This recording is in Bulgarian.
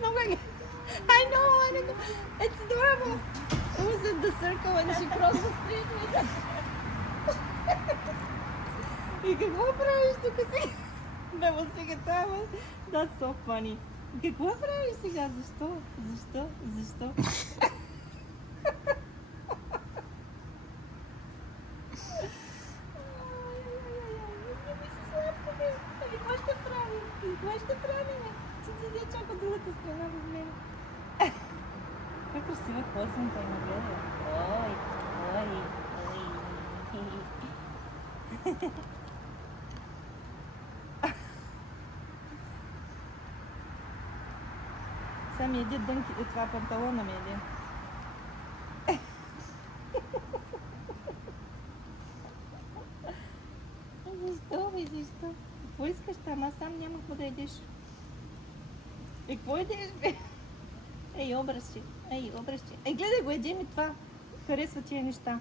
No, I know. It's adorable. It was in the circle and she crossed the street with it. И какво правиш тук си? Да му сега това. That's so funny. Какво правиш сега? Защо? Защо? Какво ще правим? Че ти да чака от другата страна в мен. Как красива косинка има, гледай. Ой. Сега ми еди дънки, това панталона ми еди. Защо? Какво искаш там? Аз сам няма какво да едиш. И какво едиш, бе? Ей, обръщи. Ей, гледай го, еди ми това. Харесва тия неща.